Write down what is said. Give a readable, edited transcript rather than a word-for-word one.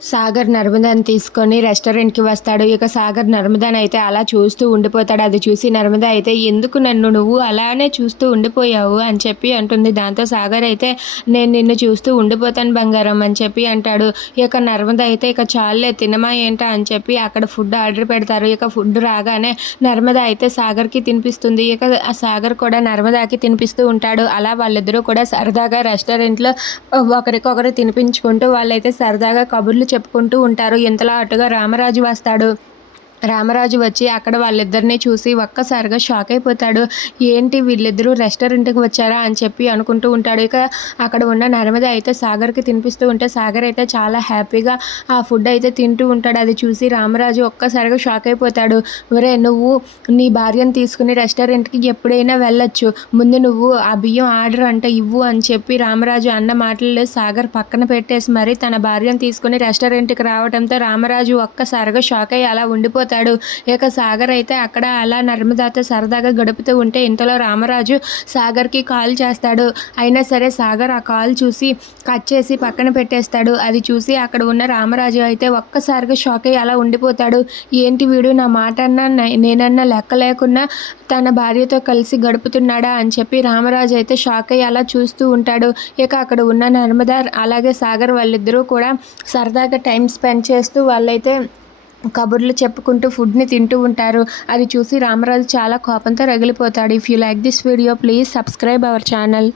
సాగర్ నర్మదాని తీసుకొని రెస్టారెంట్‌కి వస్తాడు. ఇక సాగర్ నర్మదానయితే అలా చూస్తూ ఉండిపోతాడు. అది చూసి నర్మద అయితే "ఎందుకు నన్ను నువ్వు అలానే చూస్తూ ఉండిపోయావు" అని చెప్పి అంటుంది. దాంతో సాగర్ అయితే "నేను నిన్ను చూస్తూ ఉండిపోతాను బంగారం" అని చెప్పి అంటాడు. ఇక నర్మద అయితే "ఇక చాలులే తినమా ఏంటా" అని చెప్పి అక్కడ ఫుడ్ ఆర్డర్ పెడతారు. ఇక ఫుడ్ రాగానే నర్మద అయితే సాగర్‌కి తినిపిస్తుంది. ఇక ఆ సాగర్ కూడా నర్మదాకి తినిపిస్తూ ఉంటాడు. అలా వాళ్ళిద్దరూ కూడా సరదాగా రెస్టారెంట్‌లో ఒకరికొకరు తినిపించుకుంటూ వాళ్ళైతే సరదాగా కబుర్లు చెప్పుకుంటూ ఉంటారు. ఇంతలో అటుగా రామరాజు వస్తాడు. రామరాజు వచ్చి అక్కడ వాళ్ళిద్దరిని చూసి ఒక్కసారిగా షాక్ అయిపోతాడు. ఏంటి వీళ్ళిద్దరూ రెస్టారెంట్‌కి వచ్చారా అని చెప్పి అనుకుంటూ ఉంటాడు. ఇక అక్కడ ఉన్న నర్మద అయితే సాగర్‌కి తినిపిస్తూ ఉంటే సాగర్ అయితే చాలా హ్యాపీగా ఆ ఫుడ్ అయితే తింటూ ఉంటాడు. అది చూసి రామరాజు ఒక్కసారిగా షాక్ అయిపోతాడు. ఒరేయ్! నువ్వు నీ భార్యను తీసుకుని రెస్టారెంట్‌కి ఎప్పుడైనా వెళ్ళొచ్చు. ముందు నువ్వు ఆ బియ్యం ఆర్డర్ అంటే ఇవ్వు అని చెప్పి రామరాజు అన్న మాటలు సాగర్ పక్కన పెట్టేసి మరి తన భార్యను తీసుకొని రెస్టారెంట్‌కి రావడంతో రామరాజు ఒక్కసారిగా షాక్ అయ్యి అలా ఉండిపోతాడు. ఇక సాగర్ అయితే అక్కడ అలా నర్మదాతో సరదాగా గడుపుతూ ఉంటే ఇంతలో రామరాజు సాగర్‌కి కాల్ చేస్తాడు. అయినా సరే సాగర్ ఆ కాల్ చూసి కట్ చేసి పక్కన పెట్టేస్తాడు. అది చూసి అక్కడ ఉన్న రామరాజు అయితే ఒక్కసారిగా షాక్ అయ్యి అలా ఉండిపోతాడు. ఏంటి వీడు నా మాట అన్నా నేనన్నా లెక్క లేకుండా తన భార్యతో కలిసి గడుపుతున్నాడా అని చెప్పి రామరాజు అయితే షాక్ అయ్యి అలా చూస్తూ ఉంటాడు. ఇక అక్కడ ఉన్న నర్మద అలాగే సాగర్ వాళ్ళిద్దరూ కూడా సరదాగా టైం స్పెండ్ చేస్తూ వాళ్ళైతే కబుర్లు చెప్పుకుంటూ ఫుడ్‌ని తింటూ ఉంటారు. అది చూసి రామరాజు చాలా కోపంతో రగిలిపోతాడు. If you like this video please subscribe our channel.